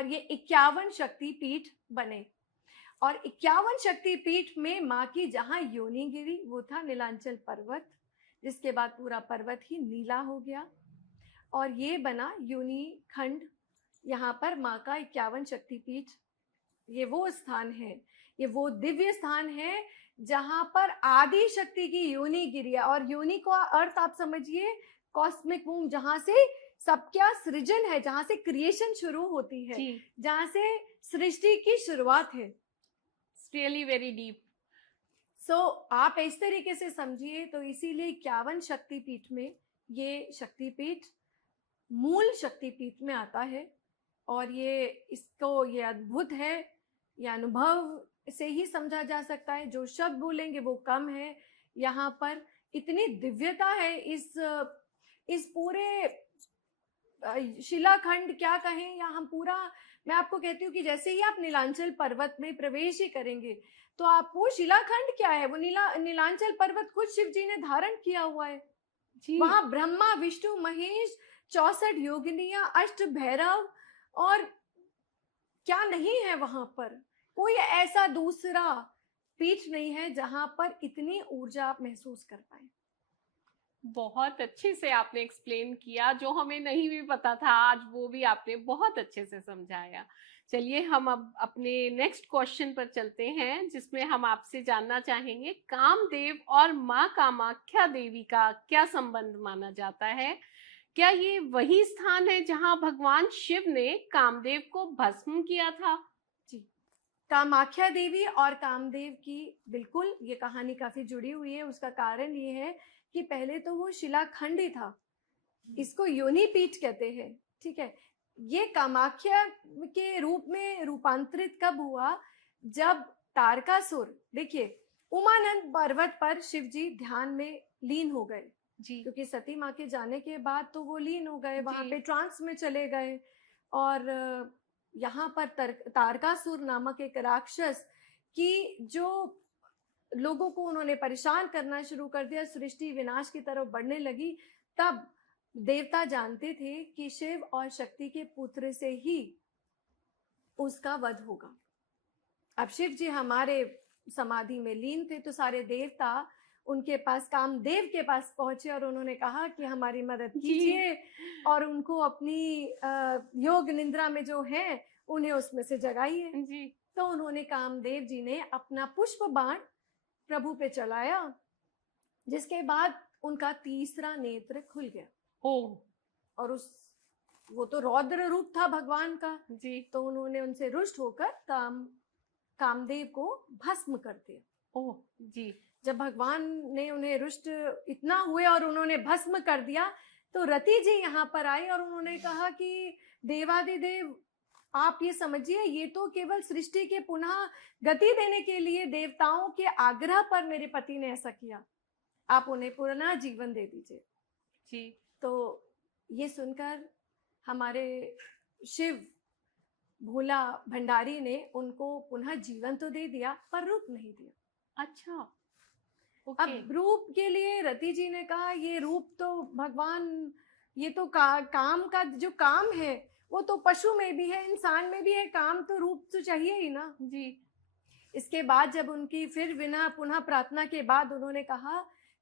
और ये 51 शक्तिपीठ बने। और 51 शक्तिपीठ में माँ की जहाँ योनि गिरी वो था नीलांचल पर्वत, जिसके बाद पूरा पर्वत ही नीला हो गया और ये बना योनि खंड। यहाँ पर माँ का 51 शक्तिपीठ, ये वो स्थान है, ये वो दिव्य स्थान है जहां पर आदि शक्ति की योनि गिरी है। और योनि का अर्थ आप समझिए कॉस्मिक वूम, जहां से सबका सृजन है, जहां से क्रिएशन शुरू होती है, जहां से सृष्टि की शुरुआत है। Really very deep. सो आप इस तरीके से समझिए। तो इसीलिए 51 शक्तिपीठ में ये शक्तिपीठ मूल शक्तिपीठ में आता है। और ये इसको ये अद्भुत है, ये अनुभव से ही समझा जा सकता है। जो शब्द बोलेंगे वो कम है। यहाँ पर इतनी दिव्यता है इस पूरे शिलाखंड, क्या कहें, या हम पूरा, मैं आपको कहती हूँ कि जैसे ही आप नीलांचल पर्वत में प्रवेश ही करेंगे तो आप वो शिलाखंड क्या है, वो नीलांचल पर्वत खुद शिव जी ने धारण किया हुआ है। वहां ब्रह्मा विष्णु महेश 64 योगिनियां, अष्ट भैरव और क्या नहीं है। वहां पर कोई ऐसा दूसरा पीठ नहीं है जहां पर इतनी ऊर्जा आप महसूस कर पाए। बहुत अच्छे से आपने एक्सप्लेन किया, जो हमें नहीं भी पता था आज वो भी आपने बहुत अच्छे से समझाया। चलिए हम अब अपने नेक्स्ट क्वेश्चन पर चलते हैं, जिसमें हम आपसे जानना चाहेंगे कामदेव और माँ कामाख्या देवी का क्या संबंध माना जाता है। क्या ये वही स्थान है जहां भगवान शिव ने कामदेव को भस्म किया था? जी, कामाख्या देवी और कामदेव की बिल्कुल ये कहानी काफी जुड़ी हुई है। उसका कारण ये है कि पहले तो वो शिलाखंड ही था, इसको योनि पीठ कहते हैं, ठीक है। ये कामाख्या के रूप में रूपांतरित कब हुआ, जब तारकासुर, देखिए उमानंद पर्वत पर शिव जी ध्यान में लीन हो गए जी, क्योंकि सती माँ के जाने के बाद तो वो लीन हो गए, वहां पे ट्रांस में चले गए। और यहाँ पर तारकासुर नामक एक राक्षस की जो लोगों को उन्होंने परेशान करना शुरू कर दिया, सृष्टि विनाश की तरफ बढ़ने लगी। तब देवता जानते थे कि शिव और शक्ति के पुत्र से ही उसका वध होगा। अब शिव जी हमारे समाधि में लीन थे, तो सारे देवता उनके पास, कामदेव के पास पहुंचे और उन्होंने कहा कि हमारी मदद कीजिए और उनको अपनी योग निद्रा में जो है उन्हें उसमें से जगाइए। तो उन्होंने, कामदेव जी ने अपना पुष्प बाण प्रभु पे चलाया, जिसके बाद उनका तीसरा नेत्र खुल गया। और वो तो रौद्र रूप था भगवान का जी, तो उन्होंने उनसे रुष्ट होकर कामदेव को भस्म कर दिया। जी, जब भगवान ने उन्हें रुष्ट इतना हुए और उन्होंने भस्म कर दिया, तो रति जी यहाँ पर आई और उन्होंने कहा कि देवादिदेव, आप ये समझिए, ये तो केवल सृष्टि के पुनः गति देने के लिए देवताओं के आग्रह पर मेरे पति ने ऐसा किया, आप उन्हें पुनः जीवन दे दीजिए जी। तो ये सुनकर हमारे शिव भोला भंडारी ने उनको पुनः जीवन तो दे दिया पर रूप नहीं दिया। अच्छा, अब रूप के लिए रति जी ने कहा, ये रूप तो भगवान, ये तो काम का जो काम है वो तो पशु में भी है, इंसान में भी है, काम तो रूप तो चाहिए ही ना जी। इसके बाद जब उनकी फिर बिना पुनः प्रार्थना के बाद उन्होंने कहा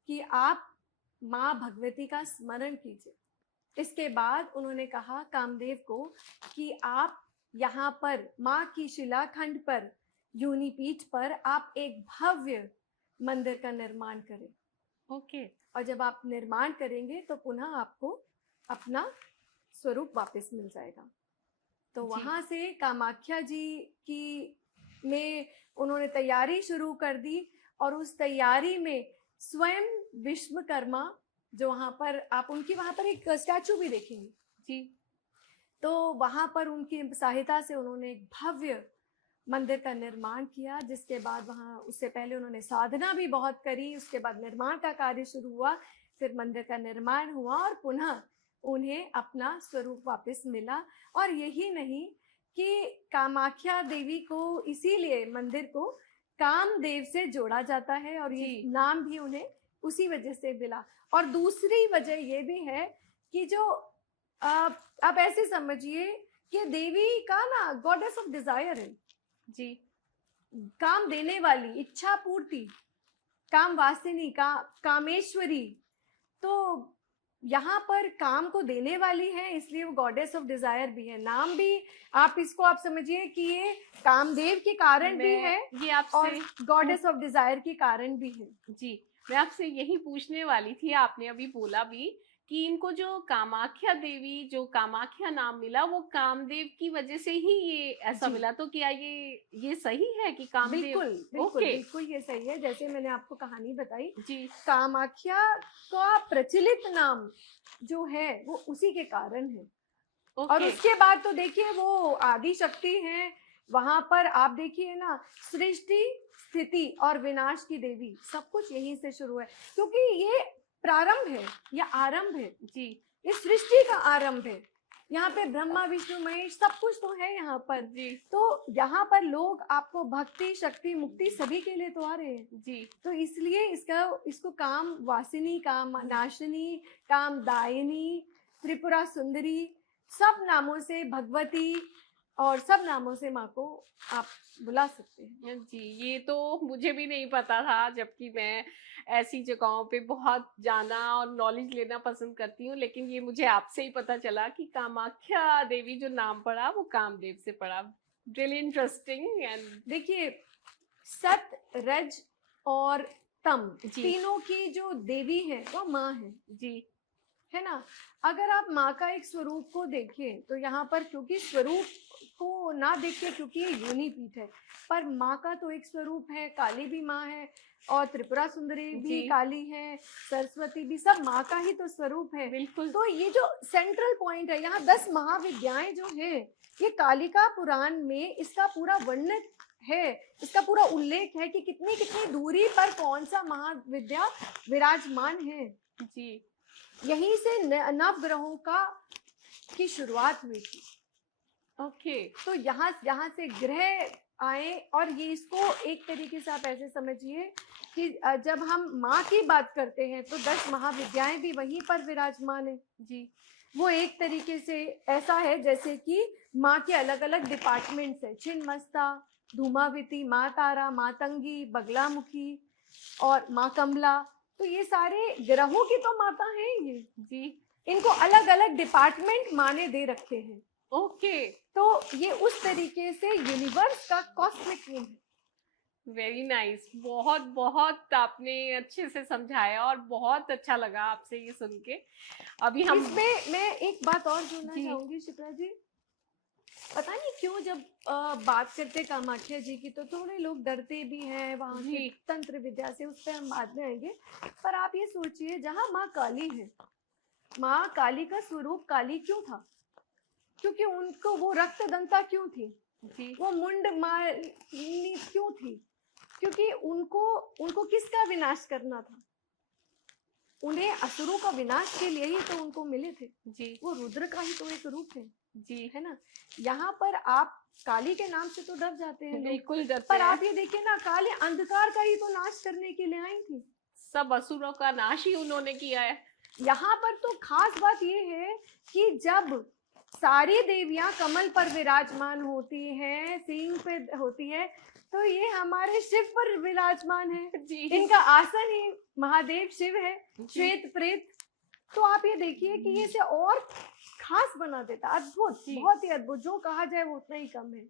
कि आप माँ भगवती का स्मरण कीजिए। इसके बाद उन्होंने कहा कामदेव को कि आप यहाँ पर माँ की शिलाखंड पर, योनि पीठ पर आप एक भव्य मंदिर का निर्माण करें। और जब आप निर्माण करेंगे तो पुनः आपको अपना स्वरूप वापस मिल जाएगा। तो वहां से कामाख्या जी की में उन्होंने तैयारी शुरू कर दी और उस तैयारी में स्वयं विश्वकर्मा, जो वहां पर आप उनकी वहां पर एक स्टैचू भी देखेंगे जी, तो वहां पर उनकी सहायता से उन्होंने एक भव्य मंदिर का निर्माण किया। जिसके बाद वहां, उससे पहले उन्होंने साधना भी बहुत करी, उसके बाद निर्माण का कार्य शुरू हुआ, फिर मंदिर का निर्माण हुआ और पुनः उन्हें अपना स्वरूप वापस मिला। और यही नहीं कि कामाख्या देवी को इसीलिए मंदिर को कामदेव से जोड़ा जाता है और ये नाम भी उन्हें उसी वजह से मिला। और दूसरी वजह ये भी है कि जो आप ऐसे समझिए ये देवी का ना गॉडेस ऑफ डिजायर है, जी काम देने वाली, इच्छा पूर्ति, काम वासिनी, कामेश्वरी। तो यहाँ पर काम को देने वाली है, इसलिए वो गॉडेस ऑफ डिजायर भी है। नाम भी आप इसको आप समझिए कि ये कामदेव के कारण भी है ये और आपसे गॉडेस ऑफ डिजायर के कारण भी है। जी मैं आपसे यही पूछने वाली थी, आपने अभी बोला भी कि इनको जो कामाख्या देवी, जो कामाख्या नाम मिला वो कामदेव की वजह से ही ये ऐसा जी। मिला, तो क्या ये सही है कि कामदेव? बिल्कुल बिल्कुल ओके बिल्कुल ये सही है। जैसे मैंने आपको कहानी बताई, जी कामाख्या का प्रचलित नाम जो है वो उसी के कारण है। और ओके उसके बाद तो देखिए वो आदि शक्ति है, वहां पर आप देखिए ना, सृष्टि स्थिति और विनाश की देवी, सब कुछ यहीं से शुरू है, क्योंकि ये प्रारंभ है, या आरंभ है, जी ये सृष्टि का आरंभ है। यहाँ पे ब्रह्मा विष्णु महेश सब कुछ तो है यहाँ पर। जी तो यहाँ पर लोग आपको भक्ति शक्ति मुक्ति सभी के लिए तो आ रहे हैं। जी तो इसलिए इसको काम वासिनी, काम नाशिनी, काम दायिनी, त्रिपुरा सुंदरी, सब नामों से, भगवती और सब नामों से माँ को आप बुला सकते हैं। जी ये तो मुझे भी नहीं पता था, जबकि मैं ऐसी जगहों पे बहुत जाना और नॉलेज लेना पसंद करती हूँ, लेकिन ये मुझे आपसे ही पता चला कि कामाख्या देवी जो नाम पड़ा वो कामदेव से पड़ा। Really interesting. एंड देखिए, सत रज और तम जी। तीनों की जो देवी है वो माँ है जी ना। अगर आप माँ का एक स्वरूप को देखें तो यहाँ पर, क्योंकि स्वरूप को ना देखिए क्योंकि ये योनि पीठ है, पर माँ का तो एक स्वरूप है, काली भी माँ है और त्रिपुरा सुंदरी भी जी। काली है, सरस्वती भी, सब माँ का ही तो स्वरूप है। बिल्कुल। तो ये जो सेंट्रल पॉइंट है, यहाँ 10 महाविद्याएं जो है, ये कालिका पुराण में इसका पूरा वर्णन है, इसका पूरा उल्लेख है कि कितनी कितनी दूरी पर कौन सा महाविद्या विराजमान है। जी यहीं से नवग्रहों की शुरुआत हुई थी। ओके तो यहाँ से ग्रह आए, और ये इसको एक तरीके से आप ऐसे समझिए कि जब हम माँ की बात करते हैं तो 10 महाविद्याएं भी वहीं पर विराजमान है। जी वो एक तरीके से ऐसा है जैसे कि माँ के अलग अलग डिपार्टमेंट्स है, छिन्नमस्ता, धूमावती, माँ तारा, मातंगी, बगलामुखी और माँ कमला। तो ये सारे ग्रहों की तो माता हैं ये, जी इनको अलग अलग डिपार्टमेंट माने दे रखे हैं। ओके तो ये उस तरीके से यूनिवर्स का कॉस्मिक टीम है। Very nice. बहुत बहुत आपने अच्छे से समझाया और बहुत अच्छा लगा आपसे ये सुन के। अभी हम इसमें मैं एक बात और जोड़ना जी। चाहूंगी शिप्रा जी। पता नहीं क्यों जब बात करते कामाख्या जी की तो थोड़े लोग डरते भी हैं वहाँ की जी। तंत्र विद्या से, उस पर हम बाद में आएंगे। पर आप ये सोचिए, जहाँ माँ काली है, माँ काली का स्वरूप काली क्यों था? क्योंकि उनको वो रक्त दंता क्यों थी, जी वो मुंड मारनी क्यों थी? क्योंकि उनको किसका विनाश करना था? उन्हें असुरों का विनाश के लिए ही तो उनको मिले थे। जी वो रुद्र का ही तो एक रूप जी है ना। यहाँ पर आप काली के नाम से तो डर जाते हैं लोग, बिल्कुल डरते पर हैं। आप ये देखिए ना, काली अंधकार का ही तो नाश करने के लिए आई थी। सब असुरों का नाश ही उन्होंने किया है। यहाँ पर तो खास बात ये है कि जब सारी देवियां कमल पर विराजमान होती हैं, सिंह पे होती है, तो ये हमारे शिव पर विराजमान है। जी इनका आसन ही महादेव शिव है, श्वेत प्रेत। तो आप ये देखिए कि ये इसे और खास बना देता। अद्भुत, जी। बहुत ही अद्भुत, जो कहा जाए वो उतना ही कम है।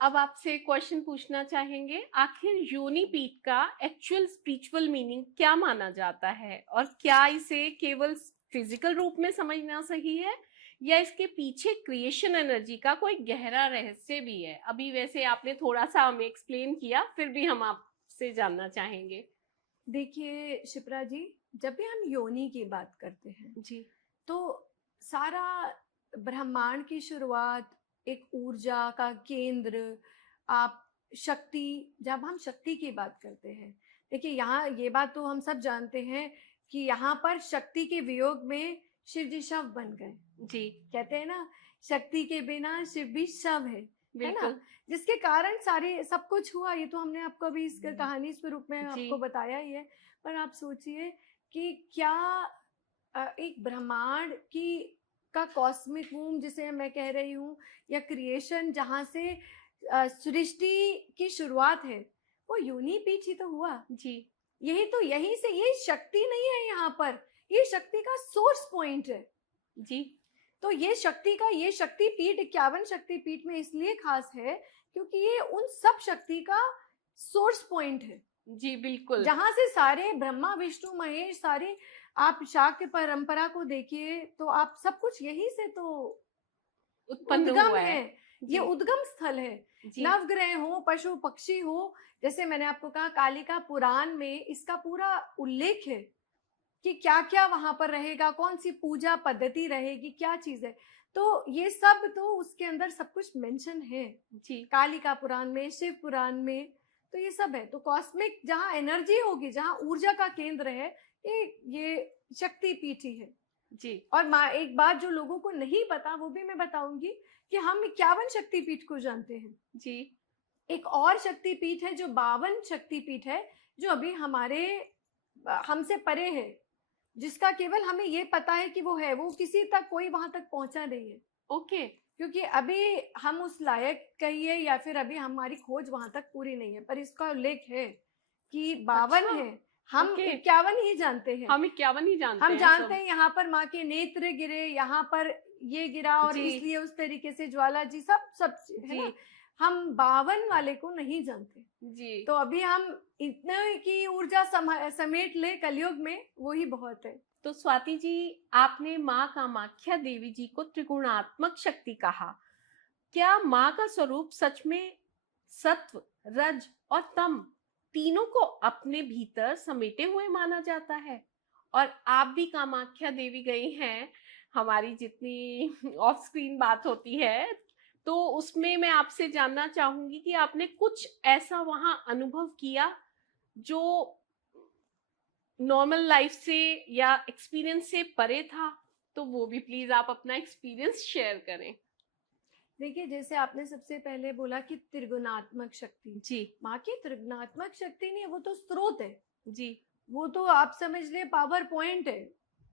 अब आपसे क्वेश्चन पूछना चाहेंगे, आखिर योनि पीठ का एक्चुअल स्पिरिचुअल मीनिंग क्या माना जाता है, और क्या इसे केवल फिजिकल रूप में समझना सही है, या इसके पीछे क्रिएशन एनर्जी का कोई गहरा रहस्य भी है? अभी वैसे आपने थोड़ा सा हमें एक्सप्लेन किया, फिर भी हम आपसे जानना चाहेंगे। देखिए शिप्रा जी, जब भी हम योनि की बात करते हैं जी तो सारा ब्रह्मांड की शुरुआत एक ऊर्जा का केंद्र, आप शक्ति, जब हम शक्ति की बात करते हैं, देखिए यहाँ ये बात तो हम सब जानते हैं कि यहाँ पर शक्ति के वियोग में शिव जी शव बन गए। जी कहते हैं ना, शक्ति के बिना शिव भी शव है ना, बिल्कुल जिसके कारण सारे सब कुछ हुआ। ये तो हमने आपको अभी इस कहानी स्वरूप में जी। आपको बताया ही है। पर आप सोचिए कि क्या एक ब्रह्मांड की का कॉस्मिक वूम जिसे मैं कह रही हूँ, या क्रिएशन जहाँ से सृष्टि की शुरुआत है, वो योनि पीठ ही तो हुआ। जी यही तो, यहीं से, ये शक्ति नहीं है यहाँ पर, ये शक्ति का सोर्स पॉइंट है। जी तो ये शक्ति पीठ 51 शक्ति पीठ में इसलिए खास है क्योंकि ये उन सब शक्ति का सोर्स पॉइंट है। जी बिल्कुल। जहां से सारे ब्रह्मा विष्णु महेश, सारे आप शाक्य परंपरा को देखिए तो आप सब कुछ यही से तो उत्पन्न उद्गम हुआ है। जी, ये उद्गम स्थल है। जी नवग्रह हो, पशु पक्षी हो, जैसे मैंने आपको कहा कालिका पुराण में इसका पूरा उल्लेख है कि क्या क्या वहां पर रहेगा, कौन सी पूजा पद्धति रहेगी, क्या चीज है। तो ये सब तो उसके अंदर सब कुछ मेंशन है जी कालिका पुराण में, शिव पुराण में, तो ये सब है। तो कॉस्मिक जहाँ एनर्जी होगी, जहाँ ऊर्जा का केंद्र है, ये शक्ति पीठ ही है। जी और एक बात जो लोगों को नहीं पता वो भी मैं बताऊंगी कि हम 51 शक्तिपीठ को जानते हैं। जी एक और शक्तिपीठ है जो 52 शक्तिपीठ है, जो अभी हमसे परे है, जिसका केवल हमें ये पता है कि वो है, वो किसी तक कोई वहां तक पहुंचा नहीं है। ओके क्योंकि अभी हम उस लायक कहिए या फिर अभी हमारी खोज वहां तक पूरी नहीं है, पर इसका उल्लेख है कि 52 अच्छा, है। हम ओके। 51 ही जानते हैं। हम 51 ही जानते हम हैं जानते सब। हैं यहाँ पर माँ के नेत्र गिरे, यहाँ पर ये गिरा और जी। इसलिए उस तरीके से ज्वाला जी सब है जी ना। हम 52 वाले को नहीं जानते। जी तो अभी हम इतने की ऊर्जा समेट ले कलयुग में, वो ही बहुत है। तो स्वाति जी, आपने माँ कामाख्या देवी जी को त्रिगुणात्मक शक्ति कहा। क्या माँ का स्वरूप सच में सत्व, रज और तम तीनों को अपने भीतर समेटे हुए माना जाता है? और आप भी कामाख्या देवी गई हैं, हमारी जितनी ऑफ स्क्रीन बात होती है तो उसमें मैं आपसे जानना चाहूंगी कि आपने कुछ ऐसा वहां अनुभव किया जो नॉर्मल लाइफ से या एक्सपीरियंस से परे था, तो वो भी प्लीज आप अपना एक्सपीरियंस शेयर करें। देखिए, जैसे आपने सबसे पहले बोला कि त्रिगुणात्मक शक्ति, जी माँ की त्रिगुणात्मक शक्ति नहीं है, वो तो स्रोत है। जी वो तो आप समझ ले पावर पॉइंट है।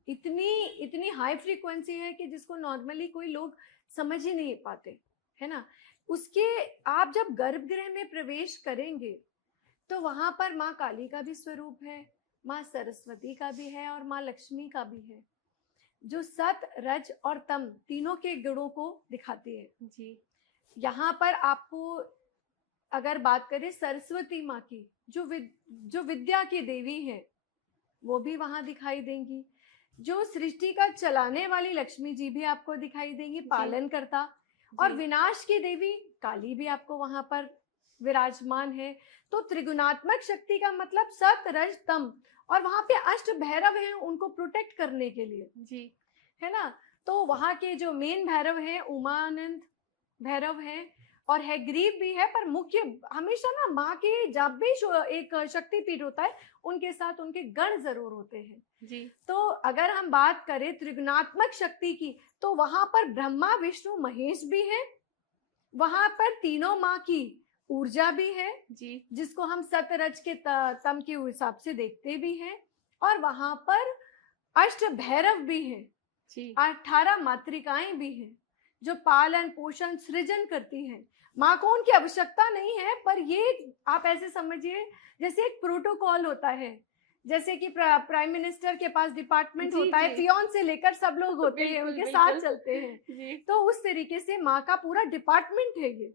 इतनी हाई फ्रीक्वेंसी है कि जिसको नॉर्मली कोई लोग समझ ही नहीं पाते, है ना। उसके आप जब गर्भगृह में प्रवेश करेंगे तो वहां पर माँ काली का भी स्वरूप है, माँ सरस्वती का भी है और माँ लक्ष्मी का भी है, जो सत, रज और तम तीनों के गुणों को दिखाती है। जी यहाँ पर आपको अगर बात करें सरस्वती माँ की, जो विद्या की देवी है, वो भी वहां दिखाई देंगी। जो सृष्टि का चलाने वाली लक्ष्मी जी भी आपको दिखाई देंगी, पालन करता। और विनाश की देवी काली भी आपको वहां पर विराजमान है। तो त्रिगुणात्मक शक्ति का मतलब सत, रज, तम, और वहां पे अष्ट भैरव हैं उनको प्रोटेक्ट करने के लिए, जी है ना। तो वहां के जो मेन भैरव हैं, उमानंद भैरव हैं और है ग्रीव भी है, पर मुख्य हमेशा ना माँ के जब भी एक शक्तिपीठ होता है उनके साथ उनके गण जरूर होते हैं। जी तो अगर हम बात करें त्रिगुणात्मक शक्ति की, तो वहां पर ब्रह्मा विष्णु महेश भी है, वहां पर तीनों माँ की ऊर्जा भी है, जी जिसको हम सतरज के तम के हिसाब से देखते भी हैं, और वहां पर अष्ट भैरव भी हैं, जी 18 मातृकाएं भी हैं जो पालन पोषण सृजन करती हैं। माँ को उनकी आवश्यकता नहीं है, पर ये आप ऐसे समझिए जैसे एक प्रोटोकॉल होता है, जैसे कि प्राइम मिनिस्टर के पास डिपार्टमेंट जी, होता है, जी। पियोन से लेकर सब लोग होते हैं, बिल्कुल, उनके बिल्कुल। साथ चलते हैं। जी तो उस तरीके से माँ का पूरा डिपार्टमेंट है ये।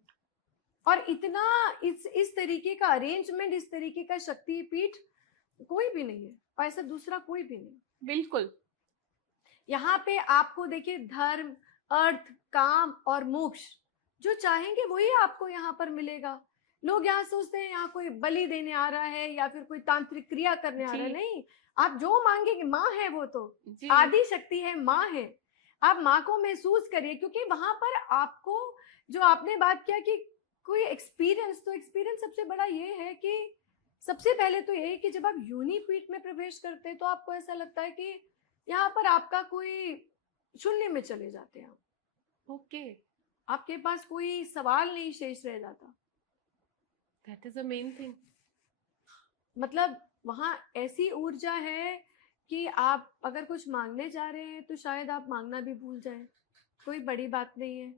और इतना इस तरीके का अरेंजमेंट, इस तरीके का शक्तिपीठ कोई भी नहीं है, और ऐसा दूसरा कोई भी नहीं। बिल्कुल। यहाँ पे आपको देखिए धर्म, अर्थ, काम और मोक्ष जो चाहेंगे वही आपको यहाँ पर मिलेगा। लोग यहाँ सोचते हैं यहाँ कोई बलि देने आ रहा है या फिर कोई तांत्रिक क्रिया करने आ रहा है, जी। नहीं। आप जो मांगेंगे, माँ है वो तो, जी आदि शक्ति है, माँ है। आप माँ को महसूस करिए, क्योंकि वहां पर आपको, जो आपने बात किया कि कोई एक्सपीरियंस, तो एक्सपीरियंस सबसे बड़ा ये है कि सबसे पहले तो ये है कि जब आप योनि पीठ में प्रवेश करते हैं तो आपको ऐसा लगता है कि यहाँ पर आपका कोई शून्य में चले जाते हैं। ओके, आपके पास कोई सवाल नहीं शेष रह जाता। That is a main thing. मतलब वहां ऐसी ऊर्जा है कि आप अगर कुछ मांगने जा रहे हैं तो शायद आप मांगना भी भूल जाएं, कोई बड़ी बात नहीं है।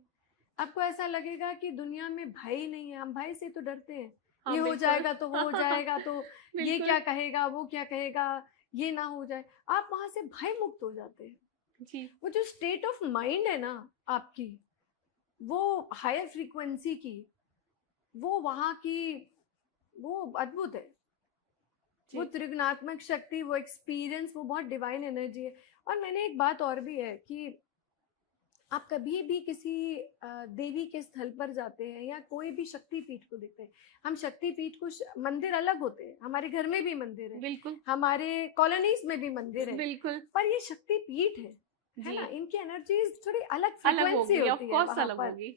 आपको ऐसा लगेगा कि दुनिया में भय नहीं है, हम भय से तो डरते हैं, हाँ ये हो बिल्कुल। जाएगा तो वो हो जाएगा, तो ये बिल्कुल क्या कहेगा, वो क्या कहेगा, ये ना हो जाए। आप वहां से भय मुक्त हो जाते हैं। जी। वो जो स्टेट ऑफ माइंड है ना आपकी, वो हायर फ्रीक्वेंसी की, वो वहां की, वो अद्भुत है। जी। वो त्रिगुणात्मक शक्ति, वो एक्सपीरियंस, वो बहुत डिवाइन एनर्जी है। और मैंने एक बात और भी है कि आप कभी भी किसी देवी के स्थल पर जाते हैं या कोई भी शक्ति पीठ को देखते हैं, हम शक्ति पीठ को, मंदिर अलग होते हैं, हमारे घर में भी मंदिर है, बिल्कुल हमारे कॉलोनीज में भी मंदिर है, बिल्कुल पर ये शक्ति पीठ है जी। ना, इनकी एनर्जीज थोड़ी अलग अलग फ्रीक्वेंसी होगी, ऑफ होती है कोर्स वहां अलग पर। होगी।